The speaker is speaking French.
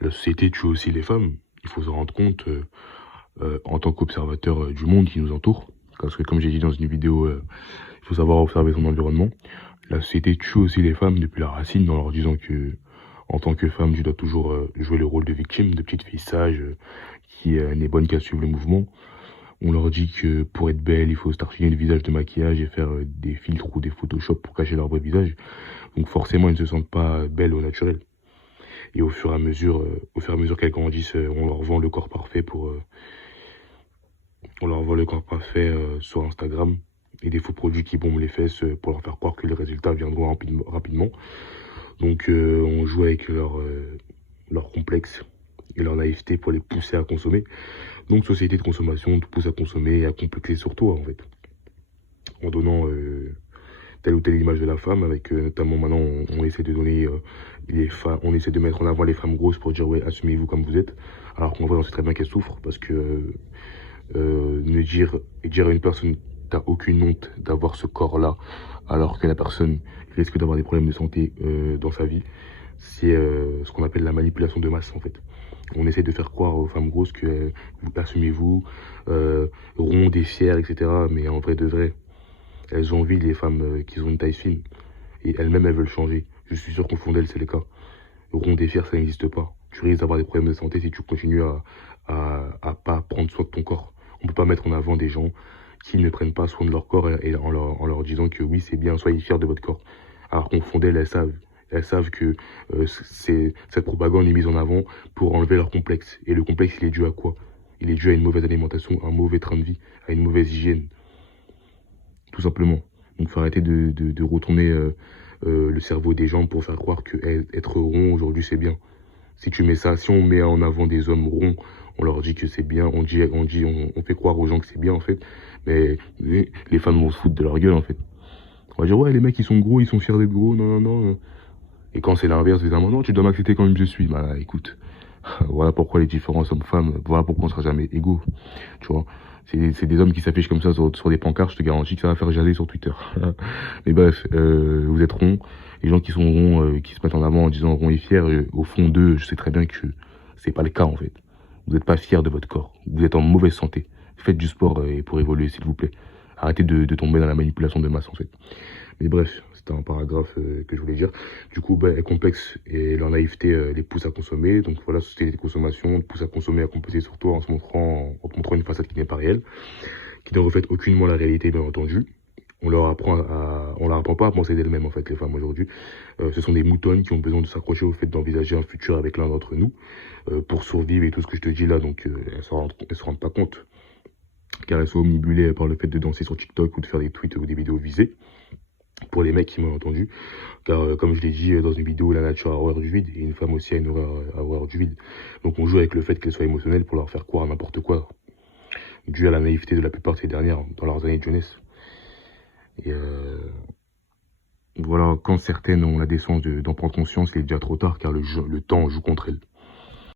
La société tue aussi les femmes. Il faut se rendre compte en tant qu'observateur du monde qui nous entoure. Parce que comme j'ai dit dans une vidéo, il faut savoir observer son environnement. La société tue aussi les femmes depuis la racine en leur disant que en tant que femme, tu dois toujours jouer le rôle de victime, de petite fille sage qui n'est bonne qu'à suivre le mouvement. On leur dit que pour être belle, il faut se tartiner le visage de maquillage et faire des filtres ou des Photoshop pour cacher leur vrai visage. Donc forcément, elles ne se sentent pas belles au naturel. Et au fur et à mesure qu'elles grandissent, on leur vend le corps parfait on leur vend le corps parfait sur Instagram et des faux produits qui bombent les fesses pour leur faire croire que les résultats viendront rapidement. Donc on joue avec leur complexe et leur naïveté pour les pousser à consommer. Donc société de consommation te pousse à consommer et à complexer sur toi en fait. En donnant telle ou telle image de la femme, avec notamment maintenant on essaie de donner on essaie de mettre en avant les femmes grosses pour dire ouais assumez-vous comme vous êtes, alors qu'en vrai on sait très bien qu'elles souffrent parce que dire à une personne t'as aucune honte d'avoir ce corps-là, alors que la personne risque d'avoir des problèmes de santé dans sa vie, c'est ce qu'on appelle la manipulation de masse en fait. On essaie de faire croire aux femmes grosses que vous assumez-vous, rondes et fières, etc. Mais en vrai de vrai, elles ont envie les femmes qui ont une taille fine. Et elles-mêmes, elles veulent changer. Je suis sûr qu'au fond d'elles, c'est le cas. Rondes et fières, ça n'existe pas. Tu risques d'avoir des problèmes de santé si tu continues à pas prendre soin de ton corps. On peut pas mettre en avant des gens qui ne prennent pas soin de leur corps et en leur disant que oui, c'est bien, soyez fiers de votre corps. Alors qu'au fond d'elles, elles savent. Elles savent que cette propagande est mise en avant pour enlever leur complexe. Et le complexe, il est dû à quoi? Il est dû à une mauvaise alimentation, à un mauvais train de vie, à une mauvaise hygiène. Tout simplement. Donc, il faut arrêter de retourner le cerveau des gens pour faire croire que être rond aujourd'hui, c'est bien. Si tu mets ça, si on met en avant des hommes ronds, on leur dit que c'est bien, on fait croire aux gens que c'est bien en fait, mais les femmes vont se foutre de leur gueule en fait. On va dire ouais les mecs ils sont gros, ils sont fiers d'être gros, non non non. Et quand c'est l'inverse, évidemment non, tu dois m'accepter comme je suis. Bah écoute, voilà pourquoi les différences hommes-femmes, voilà pourquoi on sera jamais égaux, tu vois. C'est des hommes qui s'affichent comme ça sur des pancartes, je te garantis que ça va faire jaser sur Twitter. Mais bref, vous êtes ronds. Les gens qui sont ronds, qui se mettent en avant en disant ronds et fiers, au fond d'eux, je sais très bien que c'est pas le cas en fait. Vous n'êtes pas fiers de votre corps. Vous êtes en mauvaise santé. Faites du sport pour évoluer, s'il vous plaît. Arrêtez de tomber dans la manipulation de masse en fait. Mais bref, c'était un paragraphe que je voulais dire. Du coup, bah, complexe et leur naïveté les pousse à consommer. Donc voilà, société de consommation pousse à consommer, à composer sur toi en te montrant une façade qui n'est pas réelle, qui ne reflète aucunement la réalité, bien entendu. On leur apprend pas à penser d'elles-mêmes en fait, les femmes aujourd'hui. Ce sont des moutonnes qui ont besoin de s'accrocher au fait d'envisager un futur avec l'un d'entre nous pour survivre et tout ce que je te dis là. Donc elles se rendent pas compte, car elles sont omnibulées par le fait de danser sur TikTok ou de faire des tweets ou des vidéos visées. Pour les mecs qui m'ont entendu, car comme je l'ai dit dans une vidéo, la nature a horreur du vide et une femme aussi a une horreur du vide. Donc on joue avec le fait qu'elles soient émotionnelles pour leur faire croire à n'importe quoi, dû à la naïveté de la plupart de ces dernières dans leurs années de jeunesse. Et voilà, quand certaines ont la décence d'en prendre conscience, il est déjà trop tard car le temps joue contre elles.